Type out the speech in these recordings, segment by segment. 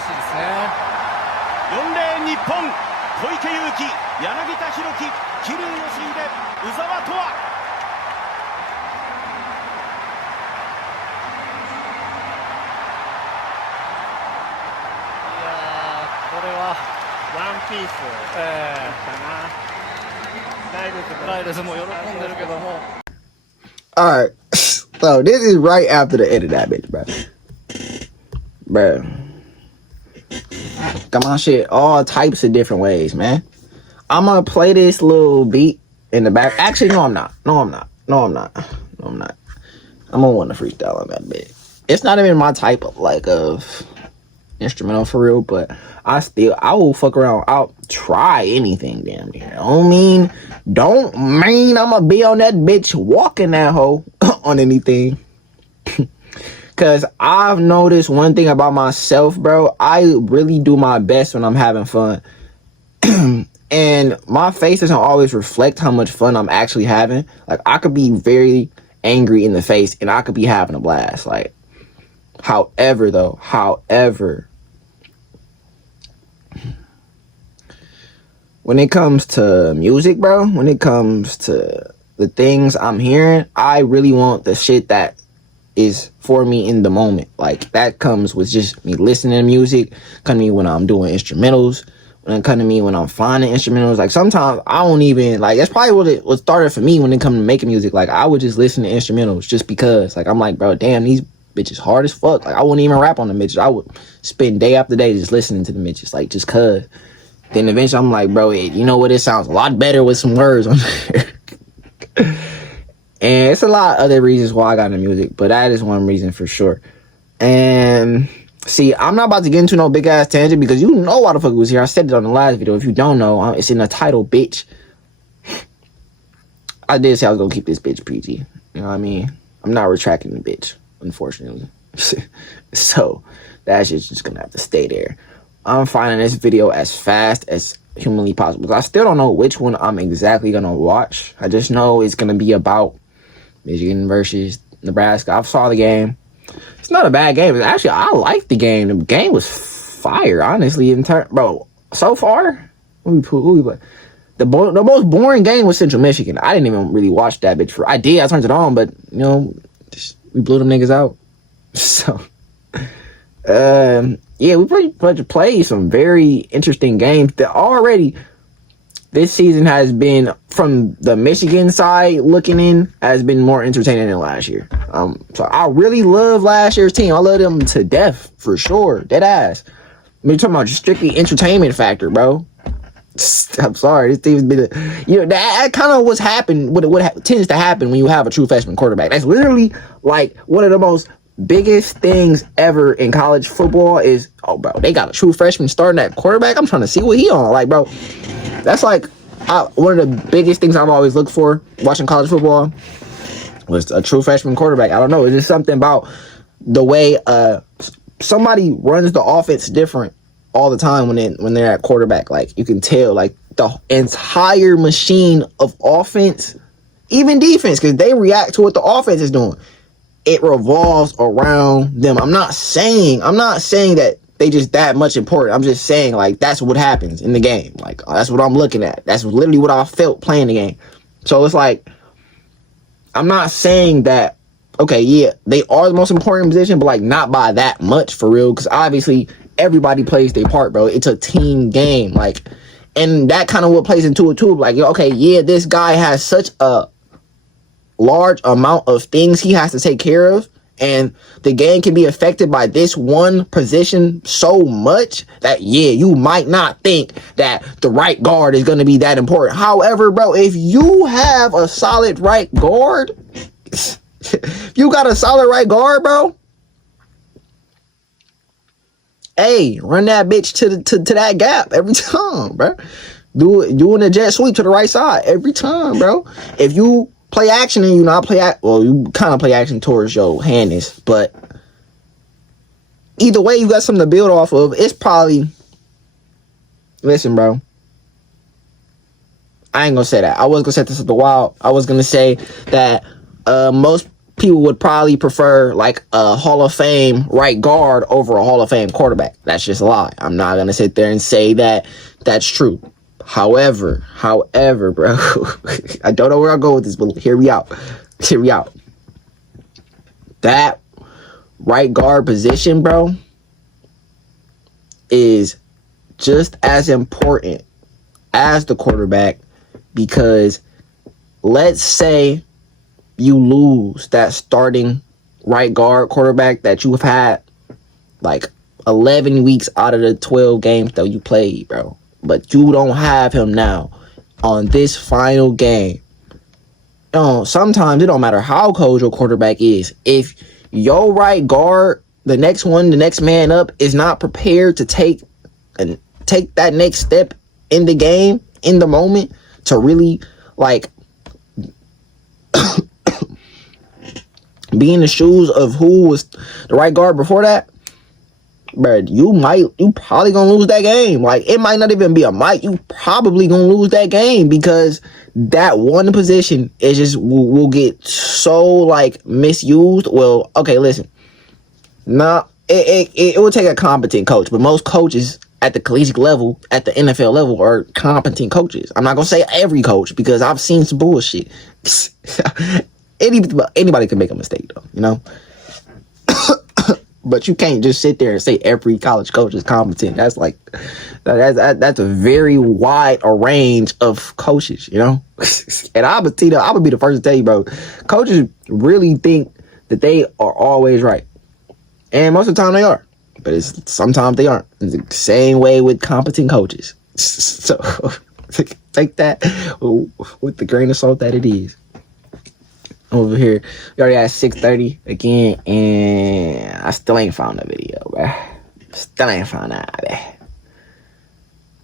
しいですね。4レーン日本、小池祐希、柳田大輝、桐生祥秀、鵜澤飛羽。いやー、これはワンピースかな。ライルズも喜んでるけども。Alright, so this is right after the end of that bitch, bro. Bro. Got my shit all types of different ways, man. I'm gonna play this little beat in the back. Actually, no, I'm not. I'm gonna want to freestyle on that bit. It's not even my type of, like, of instrumental for real, but I will fuck around. I'll try anything, damn near. Don't mean I'm gonna be on that bitch walking that hoe on anything. Cause I've noticed one thing about myself, bro. I really do my best when I'm having fun. And my face doesn't always reflect how much fun I'm actually having. Like, I could be very angry in the face and I could be having a blast. Like, however, when it comes to music, bro, when it comes to the things I'm hearing, I really want the shit that is for me in the moment. Like, that comes with just me listening to music, come to me when I'm doing instrumentals, when it come to me when I'm finding instrumentals. Like, sometimes I don't even, like, that's probably what started for me when it come to making music. Like, I would just listen to instrumentals just because, like, I'm like, bro, damn, these bitches hard as fuck. Like, I wouldn't even rap on the bitches. I would spend day after day just listening to the bitches, like, just cause. Then eventually I'm like, bro, you know what, it sounds a lot better with some words on there. And it's a lot of other reasons why I got into music, but that is one reason for sure. And see, I'm not about to get into no big ass tangent because you know why the fuck it was here. I said it on the last video. If you don't know, it's in the title, bitch. I did say I was gonna keep this bitch PG. You know what I mean? I'm not retracting the bitch, unfortunately. So that shit's just gonna have to stay there. I'm finding this video as fast as humanly possible. I still don't know which one I'm exactly gonna watch. I just know it's gonna be about Michigan versus Nebraska. I saw the game. It's not a bad game. Actually, I like the game. The game was fire, honestly. Bro, so far, the most boring game was Central Michigan. I didn't even really watch that bitch. I turned it on, but, you know, we blew them niggas out. So, yeah, we pretty much played some very interesting games that already this season has been, from the Michigan side looking in, has been more entertaining than last year. So I really love last year's team. I love them to death, for sure. Dead ass. I mean, you're talking about just strictly entertainment factor, bro. I'm sorry, this team's been, that kind of what tends to happen when you have a true freshman quarterback. That's literally like one of the most biggest things ever in college football is, oh, bro, they got a true freshman starting at quarterback. I'm trying to see what he on. Like, bro, that's like one of the biggest things I've always looked for watching college football was a true freshman quarterback. I don't know. It's just something about the way somebody runs the offense different all the time when they're at quarterback. Like, you can tell, like, the entire machine of offense, even defense, because they react to what the offense is doing. It revolves around them. I'm not saying that they just that much important. I'm just saying, like, that's what happens in the game. Like, that's what I'm looking at. That's literally what I felt playing the game. So it's like, I'm not saying that, okay, yeah, they are the most important position, but, like, not by that much, for real. Because obviously everybody plays their part, bro. It's a team game. Like, and that kind of what plays into it too. Like, okay, yeah, this guy has such a large amount of things he has to take care of, and the game can be affected by this one position so much that, yeah, you might not think that the right guard is going to be that important. However, bro, if you have a solid right guard, you got a solid right guard, bro, hey, run that bitch to that gap every time, bro. Doing a jet sweep to the right side every time, bro. If you play action and you not you kind of play action towards your handness, but either way, you got something to build off of. It's probably, listen, bro, I ain't gonna say that. I was gonna set this up a while. I was gonna say that most people would probably prefer like a Hall of Fame right guard over a Hall of Fame quarterback. That's just a lie. I'm not gonna sit there and say that that's true. However, bro, I don't know where I'll go with this, but hear me out. That right guard position, bro, is just as important as the quarterback, because let's say you lose that starting right guard quarterback that you have had like 11 weeks out of the 12 games that you played, bro. But you don't have him now on this final game. Sometimes it don't matter how cold your quarterback is. If your right guard, the next man up, is not prepared to take that next step in the game, in the moment, to really like be in the shoes of who was the right guard before that, bro, you probably gonna lose that game. Like, it might not even be a might. You probably gonna lose that game, because that one position is just will get so like misused. Well, okay, listen. Nah, it will take a competent coach, but most coaches at the collegiate level, at the NFL level, are competent coaches. I'm not gonna say every coach, because I've seen some bullshit. Anybody can make a mistake, though, you know. But you can't just sit there and say every college coach is competent. That's like that's a very wide a range of coaches, you know. And I would be the first to tell you, bro. Coaches really think that they are always right, and most of the time they are. But sometimes they aren't. It's the same way with competent coaches. So take that with the grain of salt that it is. Over here, we already at 6:30 again, and I still ain't found the video, bro. Still ain't found that, bro.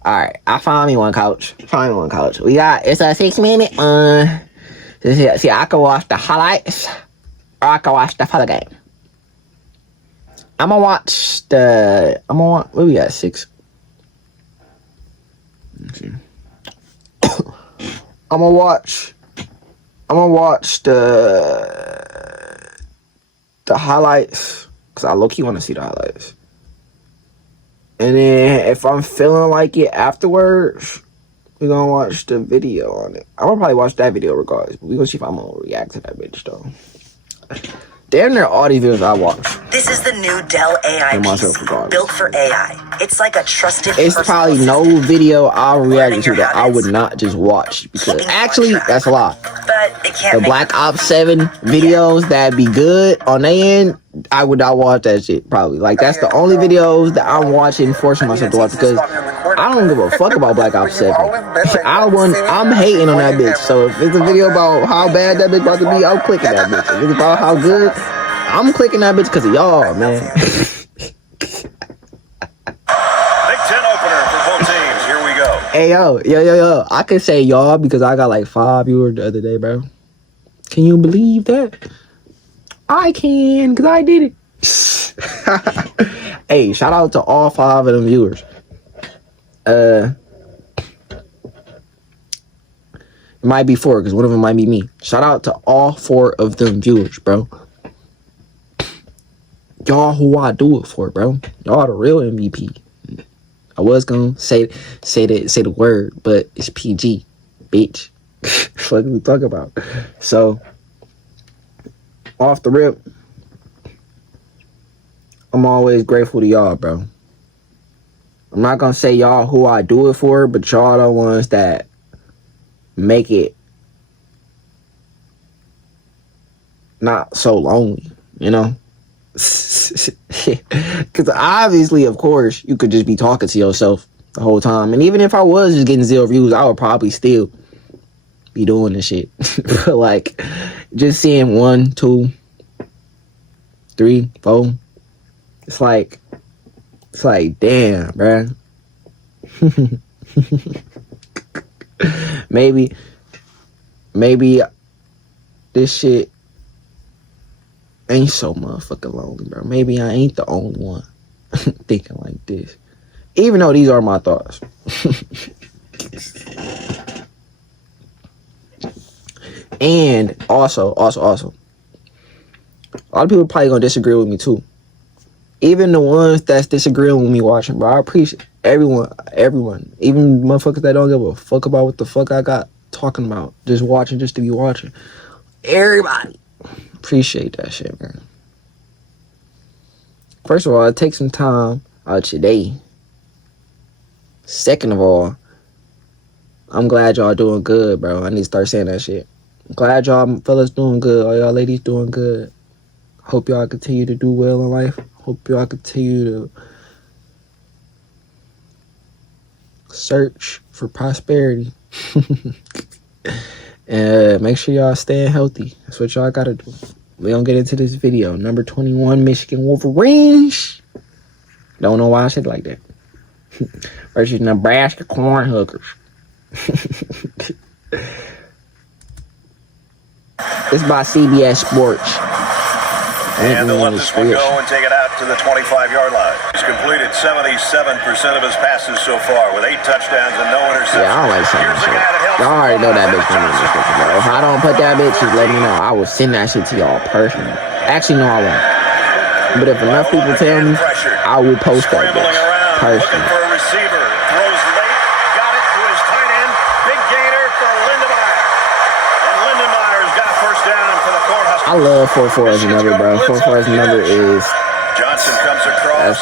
All right, I found me one, coach. It's a 6-minute one. See, I can watch the highlights, or I can watch the full game. I'm gonna watch. What we got? 6. Let's see. I'm gonna watch the highlights, because I low-key want to see the highlights. And then if I'm feeling like it afterwards, we're going to watch the video on it. I'm going to probably watch that video regardless, but we're going to see if I'm going to react to that bitch, though. Damn near all these videos I watch. This is the new Dell AI PC, built for AI. It's like a trusted. It's probably no video I'll react to that I would not just watch, because actually that's a lot. But it can't. The Black Ops 7 videos that be good on their end, I would not watch that shit probably. Like, that's the only videos that I'm watching, forcing myself to watch, because I don't give a fuck about Black Ops 7. I'm hating on that bitch. So if it's a video about how bad that bitch about to be, I'm clicking that bitch. If it's about how good, I'm clicking that bitch because of y'all, man. Big Ten opener for both teams. Here we go. Hey, yo. I could say y'all because I got like 5 viewers the other day, bro. Can you believe that? I can, because I did it. Hey, shout out to all 5 of them viewers. It might be 4, because one of them might be me. Shout out to all 4 of them viewers, bro. Y'all who I do it for, bro. Y'all the real MVP. I was gonna say the word, but it's PG, bitch. What we talk about? So, off the rip, I'm always grateful to y'all, bro. I'm not gonna say y'all who I do it for, but y'all the ones that make it not so lonely, you know? Because obviously, of course, you could just be talking to yourself the whole time. And even if I was just getting 0 views, I would probably still be doing this shit. But like, just seeing 1, 2, 3, 4, it's like, damn, bruh. maybe this shit ain't so motherfucking lonely, bro. Maybe I ain't the only one thinking like this. Even though these are my thoughts. And also, A lot of people probably gonna disagree with me too. Even the ones that's disagreeing with me watching, bro. I appreciate everyone. Even motherfuckers that don't give a fuck about what the fuck I got talking about. Just watching just to be watching. Everybody. Appreciate that shit, man. First of all, it takes some time out your day. Second of all, I'm glad y'all doing good, bro. I need to start saying that shit. I'm glad y'all fellas doing good. All y'all ladies doing good. Hope y'all continue to do well in life. Hope y'all continue to search for prosperity. And make sure y'all staying healthy. That's what y'all gotta do. We gonna get into this video. Number 21, Michigan Wolverines. Don't know why I said it like that. Versus Nebraska Corn Hookers. It's by CBS Sports. And they'll let this one go and take it out to the 25-yard line. He's completed 77% of his passes so far with 8 touchdowns and no interceptions. Yeah, I don't like saying that shit. Y'all already know that bitch from the description, bro. If I don't put that bitch, just let me know. I will send that shit to y'all personally. Actually, no, I won't. But if enough people tell me, I will post that bitch personally. Looking for a receiver. Throws late. Got it to his tight end. Big gainer for Lindenmeyer. And Lindenmeyer's got a first down for the Cornhuskers. I love 4-4 as a number, bro. 4-4 as a number is... Johnson comes across.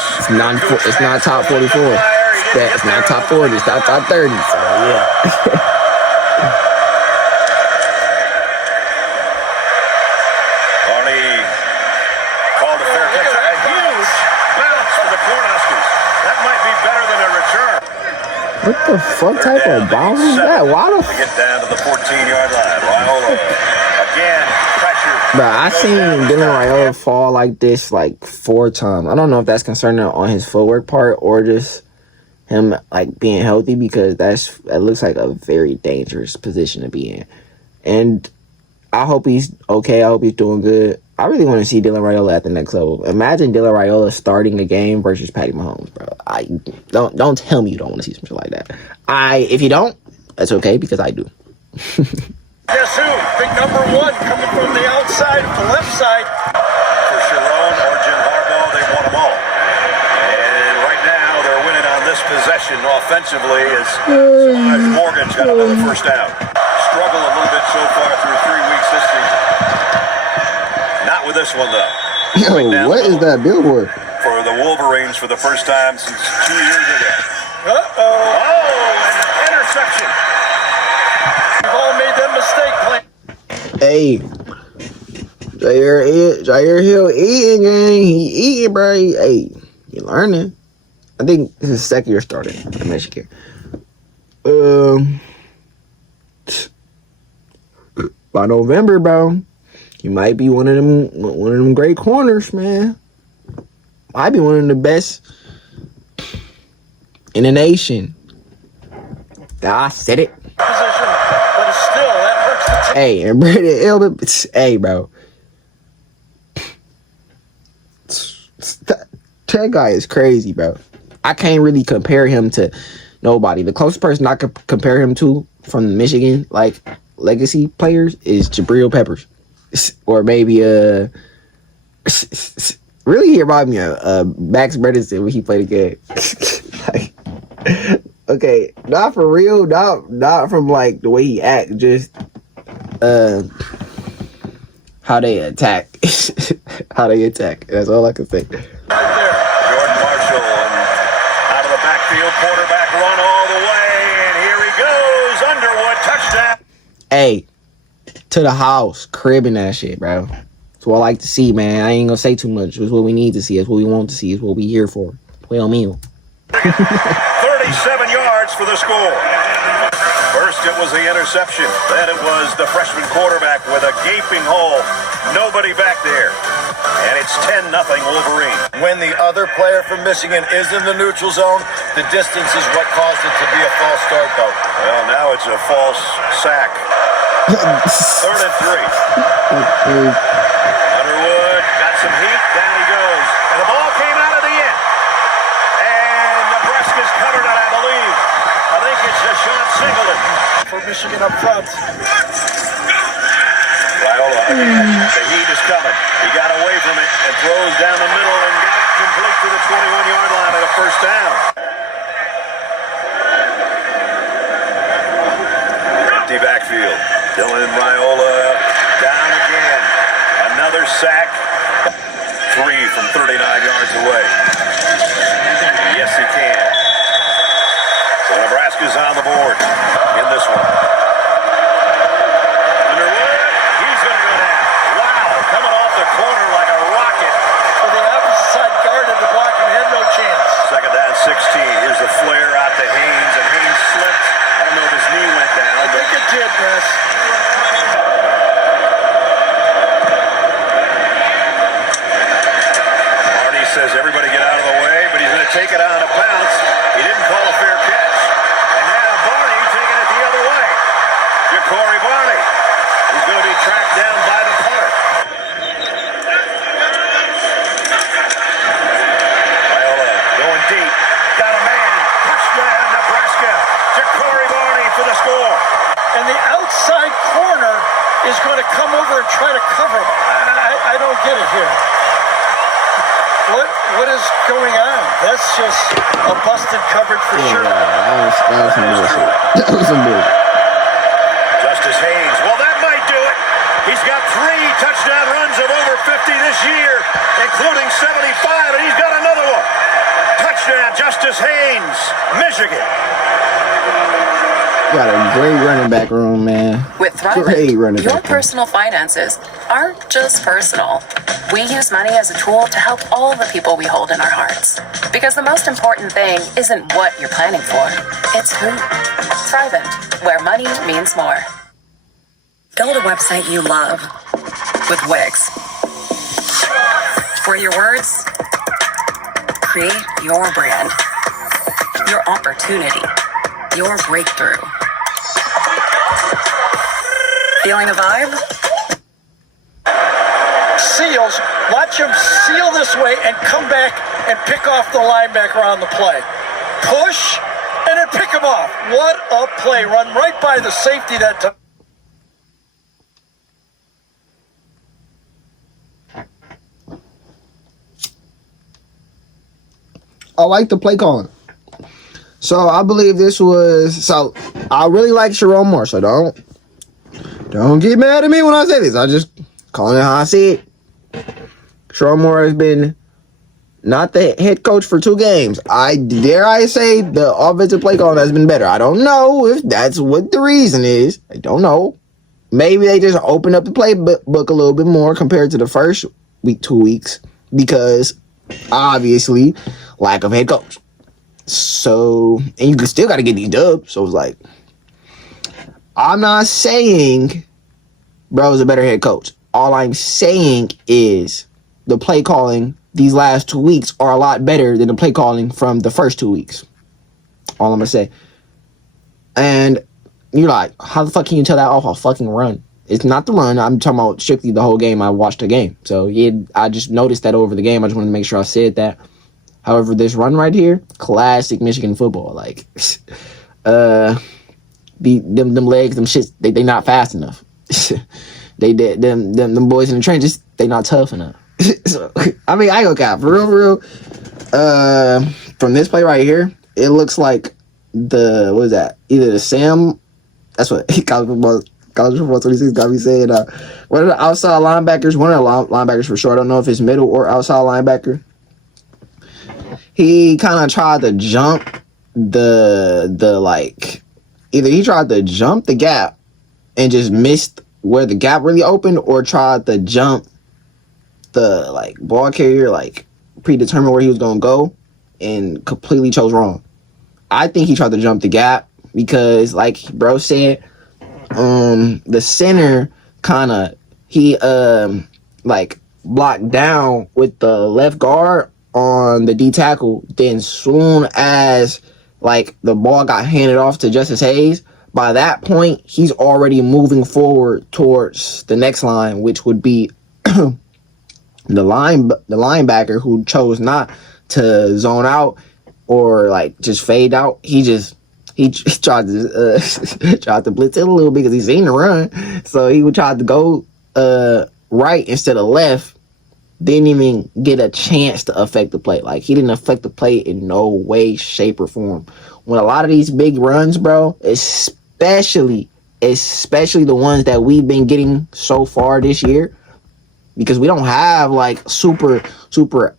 It's not top 44. It's not top 40. It's not top 30. So, yeah. Barney called a fair catch. A huge bounce for the Cornhuskers. That might be better than a return. What the fuck type of bounce is that? Why the fuck? Get down to the 14-yard line. Raiola again. Bro, I seen Dylan Raiola fall like this like 4 times. I don't know if that's concerning on his footwork part or just him like being healthy, because that looks like a very dangerous position to be in. And I hope he's okay. I hope he's doing good. I really want to see Dylan Raiola at the next level. Imagine Dylan Raiola starting a game versus Patty Mahomes, bro. Don't tell me you don't want to see some shit like that. If you don't, that's okay, because I do. Guess who? Big number 1 coming from the outside, the left side. For Sharon or Jim Harbaugh, they won them all. And right now, they're winning on this possession offensively as Morgan's got another first down. Struggle a little bit so far through 3 weeks this season. Not with this one, though. Yo, what is that billboard? For the Wolverines for the first time since 2 years ago. Uh-oh. Oh, and an interception. We've all made that mistake. Hey, Jair Hill eating, gang. He eating, bro. Hey, you learning. I think this is second year starting in Michigan. By November, bro, he might be one of them great corners, man. Might be one of the best in the nation. I said it. But still, that hurts the team. Hey, and Brandon Elbert, hey, bro. That guy is crazy, bro. I can't really compare him to nobody. The closest person I could compare him to from Michigan, like, legacy players is Jabril Peppers. Or maybe, really he reminded me of Max Bredesen when he played the game. Like, okay, not for real, not from like the way he act, just how they attack. How they attack. That's all I can say. Right there, Jordan Marshall, and out of the backfield, quarterback run all the way, and here he goes, Underwood, touchdown. Hey, to the house, cribbing that shit, bro. That's what I like to see, man. I ain't gonna say too much. It's what we need to see. It's what we want to see. It's what we here for. Well, meal. 37 yards for the score. First it was the interception. Then it was the freshman quarterback with a gaping hole. Nobody back there. And it's 10-0 Wolverine. When the other player from Michigan is in the neutral zone, the distance is what caused it to be a false start, though. Well, now it's a false sack. 3rd and 3. Underwood got some heat. Down he goes. And the ball came out of the end. And Nebraska's covered it, I believe. I think it's Sean Singleton. For Michigan up front. Raiola The heat is coming. He got away from it and throws down the middle and got it complete to the 21-yard line at a first down. Empty backfield. Dylan Raiola down again. Another sack. 3 from 39 yards away. Yes, he can. So Nebraska's on the board in this one. Underwood, he's going to go down. Wow, coming off the corner like a rocket. For the opposite side guard at the block and had no chance. Second down, 16. Here's the flare out to Haynes, and Haynes slipped. I don't know if his knee went down. I think it did, Russ. Marty says everybody get out of the way, but he's going to take it on a bounce. He didn't call a fair catch. And now Barney taking it the other way. Ja'Cory Barney. He's going to be tracked down by the punter. Raiola going deep. Got a man. Touchdown, Nebraska. Ja'Cory Barney for the score. And the outside corner is going to come over and try to cover him. I don't get it here. What is going on? That's just a busted coverage for sure. That was some bullshit. That was some bullshit. Justice Haynes. Well, that might do it. He's got 3 touchdown runs of over 50 this year, including 75, and he's got another one. Touchdown, Justice Haynes, Michigan. Got a great running back room, man. With Great running Thrivent, your back room. personal finances aren't just personal. We use money as a tool to help all the people we hold in our hearts. Because the most important thing isn't what you're planning for, it's who. Thrivent, where money means more. Build a website you love with Wix. For your words, create your brand, your opportunity, your breakthrough. Feeling a vibe? Seals, watch him seal this way and come back and pick off the linebacker on the play. Push, and then pick him off. What a play. Run right by the safety that time. I like the play calling. So I believe this was. So I really like Sharon Moore. So don't get mad at me when I say this. I just calling it how I see it. Sharon Moore has been not the head coach for 2 games. I say the offensive play calling has been better. I don't know if that's what the reason is. I don't know. Maybe they just opened up the playbook a little bit more compared to the first 2 weeks because obviously lack of head coach. So, and you still got to get these dubs. So it's like, I'm not saying bro's a better head coach. All I'm saying is the play calling these last 2 weeks are a lot better than the play calling from the first 2 weeks. All I'm going to say. And you're like, how the fuck can you tell that off a fucking run? It's not the run. I'm talking about strictly the whole game. I watched the game. So yeah, I just noticed that over the game. I just wanted to make sure I said that. However, this run right here, classic Michigan football. Like, them legs, them shits, they not fast enough. them boys in the trenches, they not tough enough. So, I mean, I go cap for real. From this play right here, it looks like what is that? Either the Sam. That's what college football 26 got me saying. One of the outside linebackers, one of the linebackers for sure. I don't know if it's middle or outside linebacker. He kind of tried to jump either he tried to jump the gap and just missed where the gap really opened, or tried to jump the ball carrier, predetermined where he was gonna go and completely chose wrong. I think he tried to jump the gap because, like bro said, the center kind of blocked down with the left guard on the D tackle. Then soon as the ball got handed off to Justice Hayes, by that point he's already moving forward towards the next line, which would be the linebacker, who chose not to zone out or just fade out. He tried to blitz it a little bit because he seen the run, so he would try to go right instead of left, didn't even get a chance to affect the play. Like, he didn't affect the play in no way, shape, or form. When a lot of these big runs, bro, especially the ones that we've been getting so far this year, because we don't have like super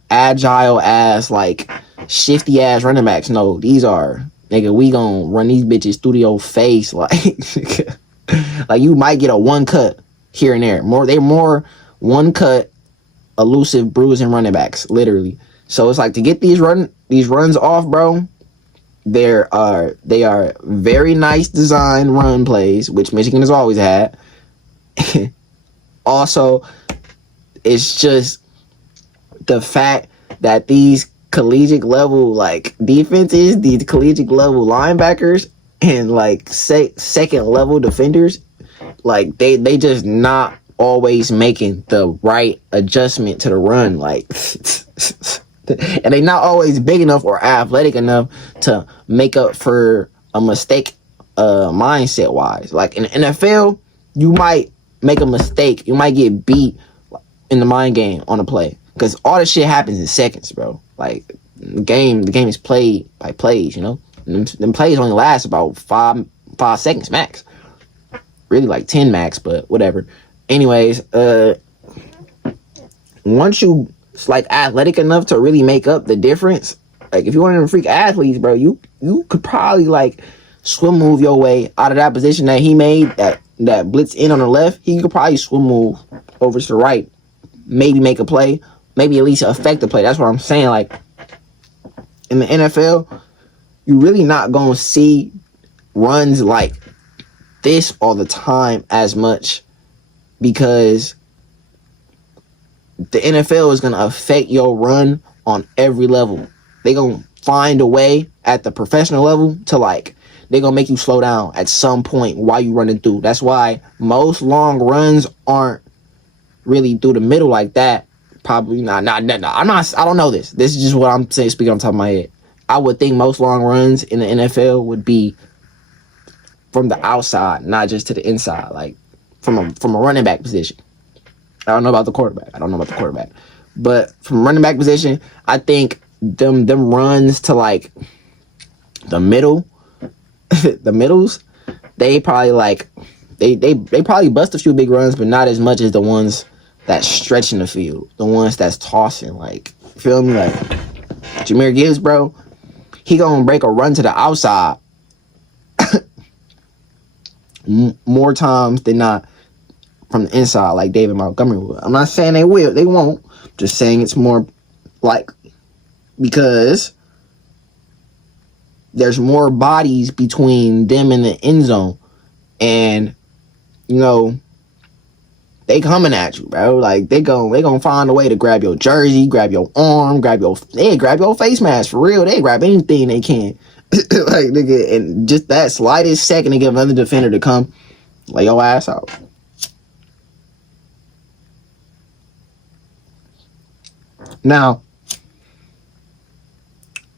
agile ass, like shifty ass running backs. No, these are, nigga, we gonna run these bitches through your face. Like, like you might get a one cut here and there. They're more one cut, elusive, bruising running backs, literally. So it's like, to get these runs off, bro, they are very nice design run plays, which Michigan has always had. Also, it's just the fact that these collegiate level like defenses, these collegiate level linebackers, and like second level defenders, like they just not always making the right adjustment to the run, like and they not always big enough or athletic enough to make up for a mistake mindset wise. Like in the NFL, you might make a mistake, you might get beat in the mind game on a play, because all this shit happens in seconds, bro. Like, the game is played by plays, you know. And them plays only last about 5 seconds max, really like 10 max, but whatever. Anyways, once you like athletic enough to really make up the difference, like if you're one of them freak athletes, bro, you could probably like swim move your way out of that position that he made, that blitz in on the left. He could probably swim move over to the right, maybe make a play, maybe at least affect the play. That's what I'm saying. Like, in the NFL, you're really not going to see runs like this all the time as much, because the NFL is going to affect your run on every level. They're going to find a way at the professional level to, like, they're going to make you slow down at some point while you running through. That's why most long runs aren't really through the middle like that. Probably not. I don't know this. This is just what I'm saying, speaking on top of my head. I would think most long runs in the NFL would be from the outside, not just to the inside, like from a running back position. I don't know about the quarterback. But from running back position, I think them runs to like the middles, they probably like they probably bust a few big runs, but not as much as the ones that stretch in the field, the ones that's tossing. Like, feel me? Like Jahmyr Gibbs, bro, he gonna break a run to the outside more times than not from the inside, like David Montgomery would. I'm not saying they won't. Just saying it's more like, because there's more bodies between them and the end zone, and you know they coming at you, bro. Like they gonna find a way to grab your jersey, grab your arm, grab your face mask, for real. They grab anything they can. Like, nigga, and just that slightest second to get another defender to come lay your ass out. Now,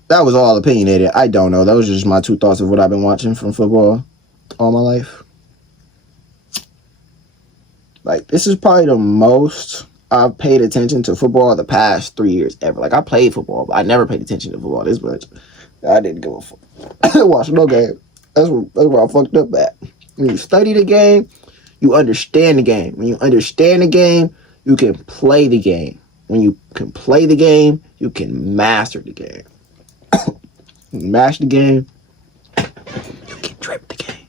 that was all opinionated. I don't know. That was just my 2 thoughts of what I've been watching from football all my life. Like, this is probably the most I've paid attention to football the past 3 years ever. Like, I played football, but I never paid attention to football this much. I didn't give a fuck. I didn't watch no game. That's where I fucked up at. When you study the game, you understand the game. When you understand the game, you can play the game. When you can play the game, you can master the game. When you master the game, you can drip the game.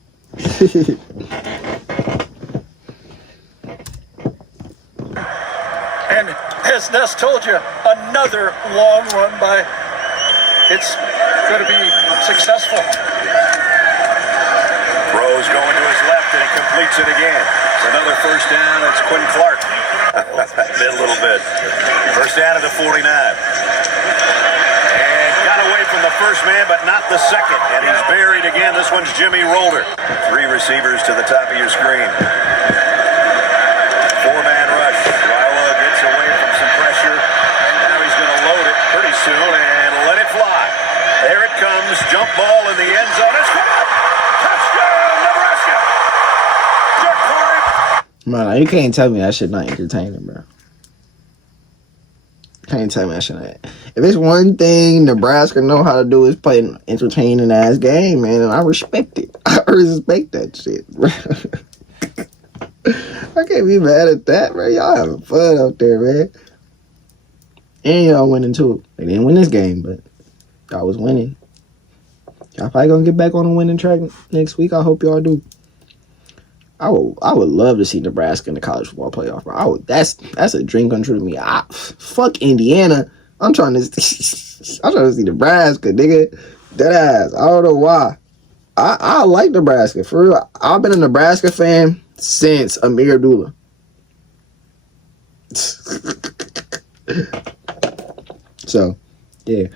And as Ness told you, another long run by. It's going to be successful. Throws going to his left, and he completes it again. It's another first down. It's Quinn Clark. Mid a little bit. First down at the 49. And got away from the first man, but not the second. And he's buried again. This one's Jimmy Rolder. 3 receivers to the top of your screen. 4-man rush. Raiola gets away from some pressure. Now he's going to load it pretty soon and let it fly. There it comes. Jump ball in the end zone. It's caught. Touchdown, Nebraska. Jack Corey. Man, you can't tell me that shit not entertaining, bro. Can't tell me that shit not. If it's one thing Nebraska know how to do is play an entertaining ass game, man, and I respect it. I respect that shit, bro. I can't be mad at that, bro. Y'all having fun out there, man. And y'all winning too. They didn't win this game, but y'all was winning. Y'all probably gonna get back on the winning track next week. I hope y'all do. I would love to see Nebraska in the college football playoff, bro. That's a dream come true to me. Fuck Indiana. I'm trying to see Nebraska, nigga. Dead ass. I don't know why. I like Nebraska for real. I've been a Nebraska fan since Amir Abdullah. So, yeah.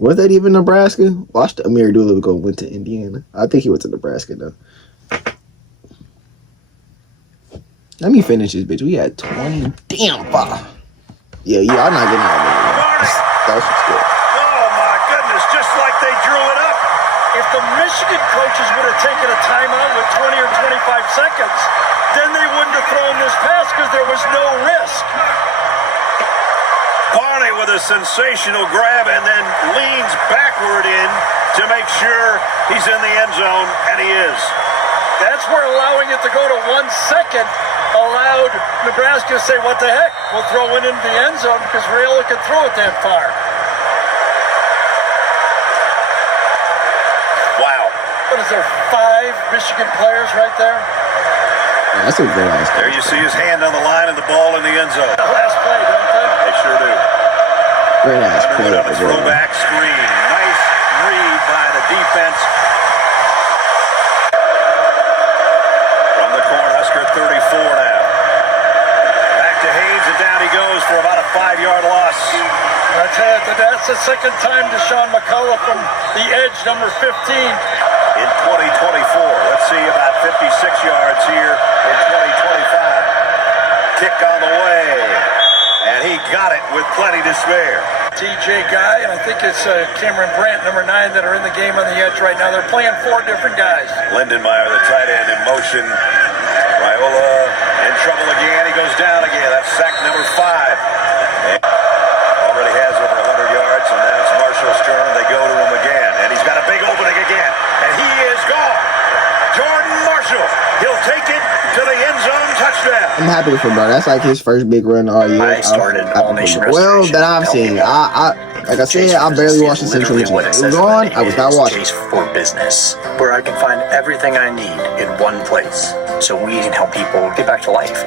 Was that even Nebraska? Watched Amir Abdullah went to Indiana. I think he went to Nebraska, though. Let me finish this, bitch. We had 20. Damn, fuck. Yeah, I'm not getting out of there. That was good. Oh, my goodness, just like they drew it up. If the Michigan coaches would have taken a timeout with 20 or 25 seconds, then they wouldn't have thrown this pass because there was no risk. Barney with a sensational grab and then leans backward in to make sure he's in the end zone, and he is. That's where allowing it to go to 1 second allowed Nebraska to say, what the heck, we'll throw it into the end zone because Raiola can throw it that far. Wow. What is there, 5 Michigan players right there? Yeah, that's a good ass. There you see his hand on the line and the ball in the end zone. The last play, don't they? They sure do. Great ass play. On a throwback screen. Nice read by the defense. From the Cornhusker 34 now. Back to Haynes, and down he goes for about a 5-yard loss. I tell you, that's the second time Deshaun McCullough from the edge, number 15. In 2024. Let's see about 56 yards here in 2025. Kick on the way. And he got it with plenty to spare. TJ Guy, and I think it's Cameron Brandt, number 9, that are in the game on the edge right now. They're playing 4 different guys. Lindenmeyer, the tight end, in motion. Raiola in trouble again. He goes down again. That's sack number 5. And already has over 100 yards, and now it's Marshall's turn. They go to him again, and he's got a big opening again. And he is gone. Jordan Marshall. He'll take it to the end zone touchdown. I'm happy for bro. That's like his first big run all year. I started All Nation well, that I've seen. I like I said, I barely watched the Central Michigan. It was on. I was not watching. Chase for business, where I can find everything I need in one place, so we can help people get back to life.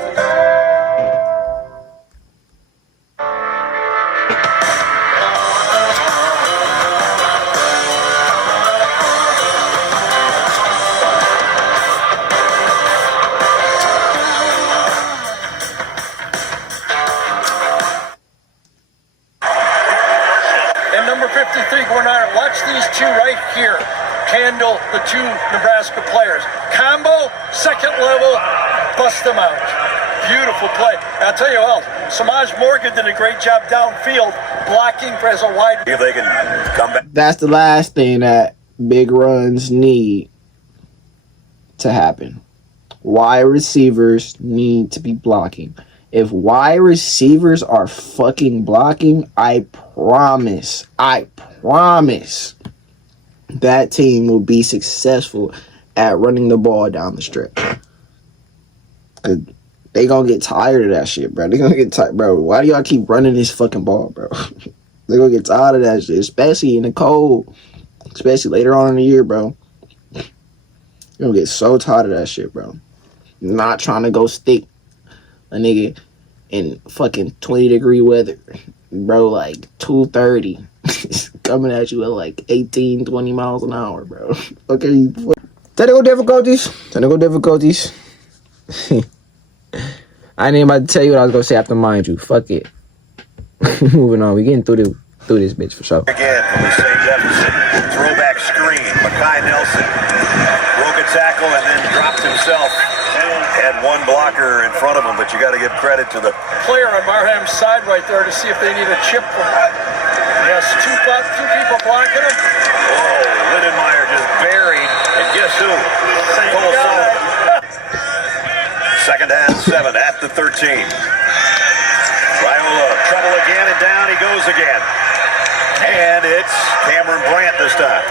Watch these 2 right here handle the 2 Nebraska players. Combo, second level, bust them out. Beautiful play. And I'll tell you what, Samaj Morgan did a great job downfield blocking as a wide. If they can come back. That's the last thing that big runs need to happen. Wide receivers need to be blocking. If wide receivers are fucking blocking, I promise that team will be successful at running the ball down the stretch. Cause they gonna get tired of that shit, bro. They gonna get tired, bro. Why do y'all keep running this fucking ball, bro? They gonna get tired of that shit, especially in the cold, especially later on in the year, bro. You're gonna get so tired of that shit, bro. Not trying to go stick a nigga in fucking 20-degree weather, bro, like 230 coming at you at like 18, 20 miles an hour, bro. Okay, technical difficulties. I ain't about to tell you what I was gonna say after mind you. Fuck it. Moving on. We getting through this bitch for sure. Again from the St. Jefferson throwback screen. Makai Nelson broke a tackle and then dropped himself. Had one blocker in front of him, but you got to give credit to the player on Marham's side right there to see if they need a chip from him. Yes, two people blocking him. Oh, Lindenmeyer just buried, and guess who? Same Cole guy. Sullivan. Second and 7 at the 13. Raiola, trouble again, and down he goes again. And it's Cameron Brandt this time.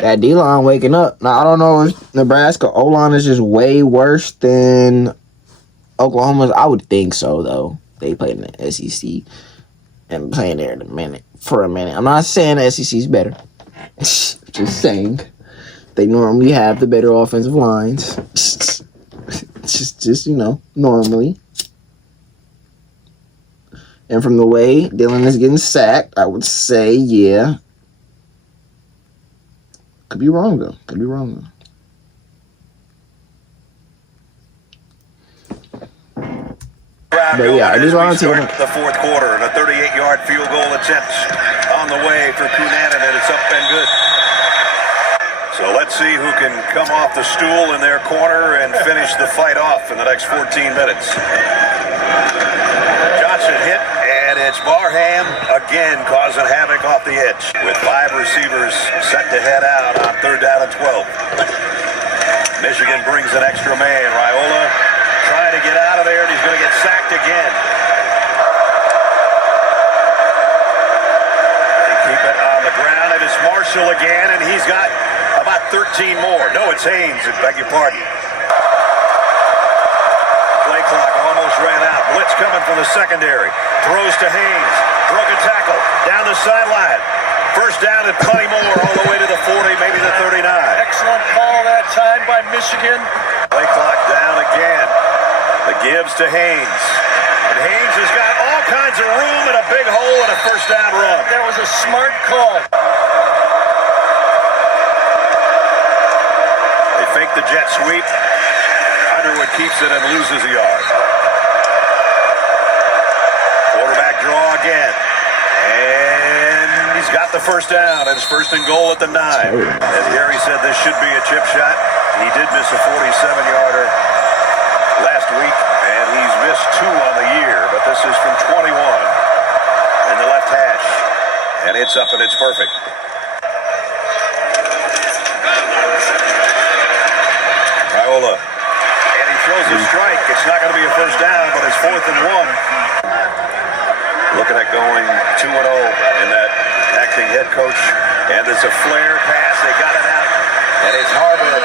That D-line waking up. Now, I don't know if Nebraska O-line is just way worse than Oklahoma's. I would think so, though. They played in the SEC and playing there for a minute. I'm not saying the SEC is better. Just saying. They normally have the better offensive lines. just normally. And from the way Dylan is getting sacked, I would say, yeah. Could be wrong, though. But yeah, these lines here. The fourth quarter and a 38-yard field goal attempt on the way for Cunanan, and it's up and good. So let's see who can come off the stool in their corner and finish the fight off in the next 14 minutes. Johnson hit, and it's Barham again causing havoc off the edge with 5 receivers set to head out on 3rd down and 12. Michigan brings an extra man. Raiola trying to get out of there, and he's going to get sacked again. They keep it on the ground, and it's Marshall again, and he's got about 13 more. No, it's Haynes. I beg your pardon. Play clock almost ran out. Blitz coming from the secondary. Throws to Haynes. Broken tackle. Down the sideline. First down and plenty more all the way to the 40, maybe the 39. Excellent call that time by Michigan. Play clock down again. The gives to Haynes. And Haynes has got all kinds of room and a big hole and a first down run. That was a smart call. Fake the jet sweep. Underwood keeps it and loses a yard. Quarterback draw again. And he's got the first down. It's 1st and goal at the 9. As Gary said, this should be a chip shot. He did miss a 47-yarder last week, and he's missed 2 on the year. But this is from 21 in the left hash. And it's up and it's perfect. Raiola, and he throws a strike. It's not going to be a first down, but it's 4th and 1. Looking at going 2-0 in that acting head coach. And it's a flare pass. They got it out. And it's Harburg.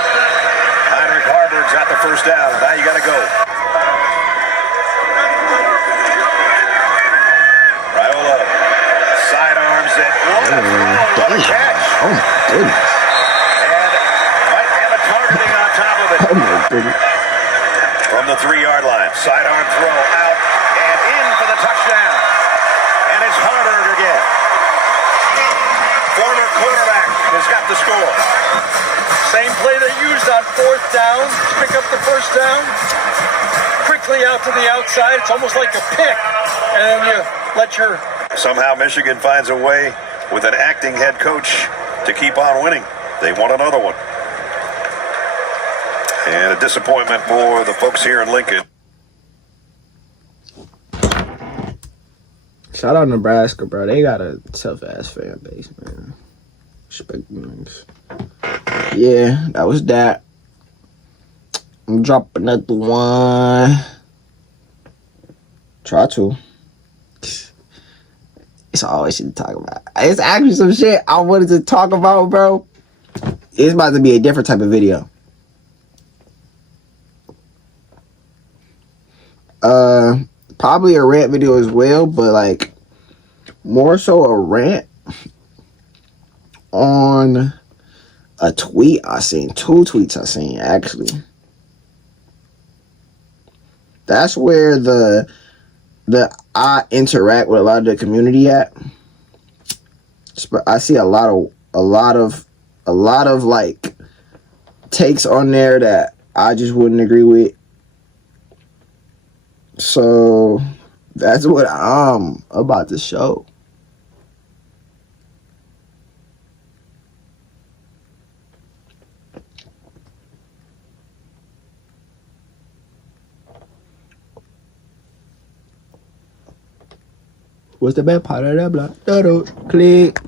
Heinrich Harburg's got the first down. Now you got to go. Raiola sidearms it. What a throw. What a catch. Oh, my goodness. Oh my goodness. From the 3-yard line, sidearm throw out and in for the touchdown. And it's Harburg again. Former quarterback has got the score. Same play they used on 4th down. Pick up the first down. Quickly out to the outside. It's almost like a pick. And then you let your... Somehow Michigan finds a way with an acting head coach to keep on winning. They want another one. And a disappointment for the folks here in Lincoln. Shout out Nebraska, bro. They got a tough-ass fan base, man. Respect things. Yeah, that was that. I'm dropping another one. Try to. It's always shit to talk about. It's actually some shit I wanted to talk about, bro. It's about to be a different type of video. Probably a rant video as well, but like more so a rant on a tweet I seen. 2 tweets I seen, actually. That's where I interact with a lot of the community at. I see a lot of like takes on there that I just wouldn't agree with. So that's what I'm about to show. What's the bad part of that block? Click.